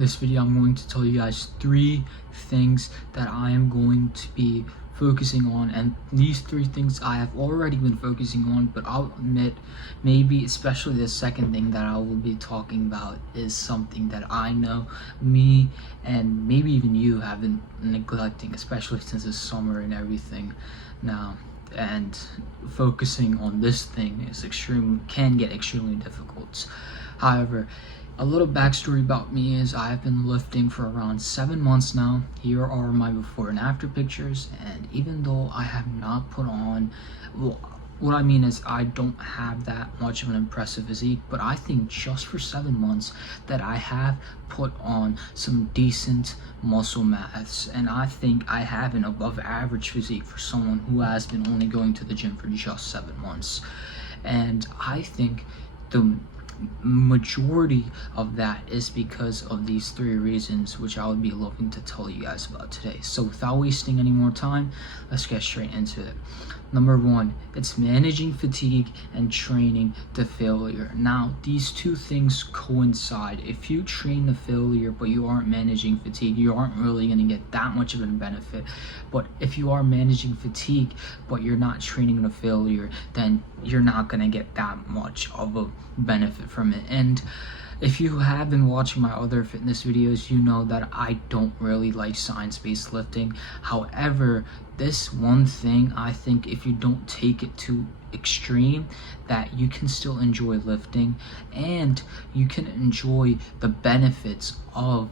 This video I'm going to tell you guys 3 things that I am going to be focusing on, and these 3 things I have already been focusing on, but I'll admit maybe especially the second thing that I will be talking about is something that I know me and maybe even you have been neglecting, especially since it's summer and everything now, and focusing on this thing can get extremely difficult. However, a little backstory about me is I've been lifting for around 7 months now. Here are my before and after pictures, and even though I have not put on, well, what I mean is I don't have that much of an impressive physique, but I think just for 7 months that I have put on some decent muscle mass, and I think I have an above average physique for someone who has been only going to the gym for just 7 months. And I think the majority of that is because of these 3 reasons, which I would be loving to tell you guys about today. So without wasting any more time, let's get straight into it. Number 1, it's managing fatigue and training to failure. Now, these 2 things coincide. If you train to failure but you aren't managing fatigue, you aren't really going to get that much of a benefit. But if you are managing fatigue but you're not training to failure, then you're not going to get that much of a benefit from it. And if you have been watching my other fitness videos, you know that I don't really like science-based lifting. However, this one thing, I think if you don't take it to extreme, that you can still enjoy lifting and you can enjoy the benefits of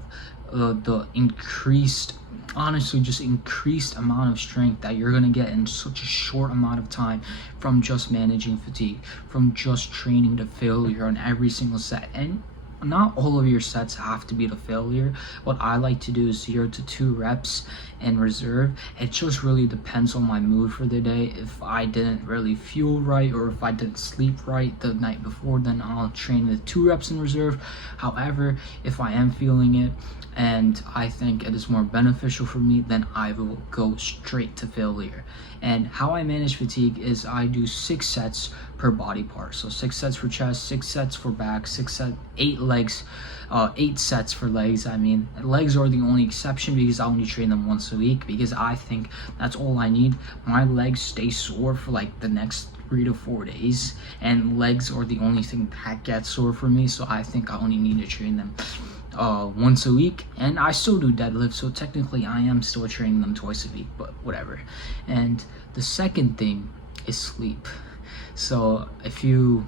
the increased amount of strength that you're gonna get in such a short amount of time from just managing fatigue, from just training to failure on every single set. And not all of your sets have to be to failure. What I like to do is 0 to 2 reps in reserve. It just really depends on my mood for the day. If I didn't really fuel right, or if I didn't sleep right the night before, then I'll train with 2 reps in reserve. However, if I am feeling it and I think it is more beneficial for me, then I will go straight to failure. And how I manage fatigue is I do 6 sets per body part. So 6 sets for chest, 6 sets for back, 8 legs, 8 sets for legs. I mean, legs are the only exception because I only train them once a week, because I think that's all I need. My legs stay sore for like the next 3 to 4 days, and legs are the only thing that gets sore for me, so I think I only need to train them once a week. And I still do deadlifts, so technically I am still training them twice a week, but whatever. And the second thing is sleep. So if you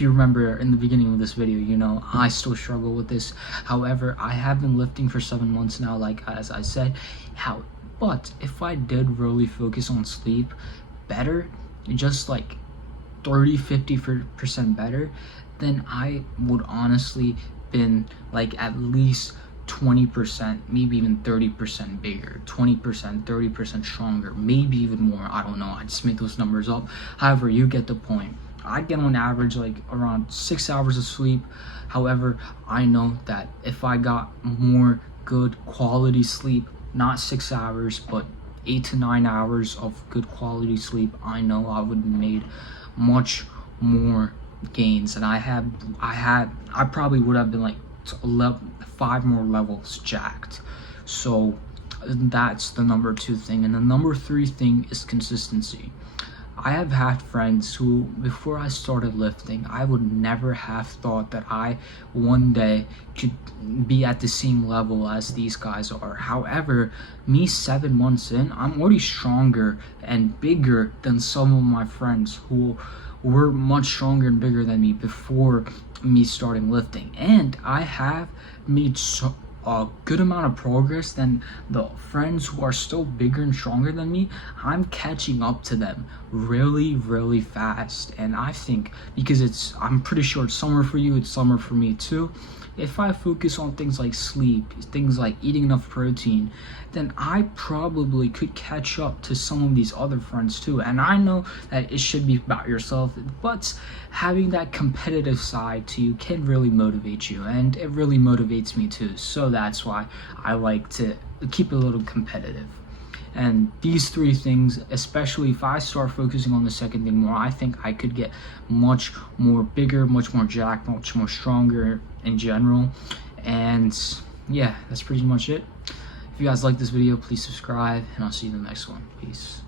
remember in the beginning of this video, you know I still struggle with this. However, I have been lifting for 7 months now, like as I said. But if I did really focus on sleep better, just like 30-50% better, then I would honestly been like at least 20%, maybe even 30% bigger, 20%, 30% stronger, maybe even more. I don't know, I just made those numbers up. However, you get the point. I get on average like around 6 hours of sleep. However, I know that if I got more good quality sleep, not 6 hours, but 8 to 9 hours of good quality sleep, I know I would have made much more gains. And I probably would have been like 5 more levels jacked. So that's the number 2 thing. And the number 3 thing is consistency. I have had friends who, before I started lifting, I would never have thought that I one day could be at the same level as these guys are. However, me 7 months in, I'm already stronger and bigger than some of my friends who were much stronger and bigger than me before me starting lifting. And I have made a good amount of progress than the friends who are still bigger and stronger than me. I'm catching up to them really fast. And I think because I'm pretty sure it's summer for you, it's summer for me too. If I focus on things like sleep, things like eating enough protein, then I probably could catch up to some of these other friends too. And I know that it should be about yourself, but having that competitive side to you can really motivate you, and it really motivates me too. So that's why I like to keep it a little competitive. And these 3 things, especially if I start focusing on the second thing more, I think I could get much more bigger, much more jacked, much more stronger in general. And yeah, that's pretty much it. If you guys like this video, please subscribe, and I'll see you in the next one. Peace.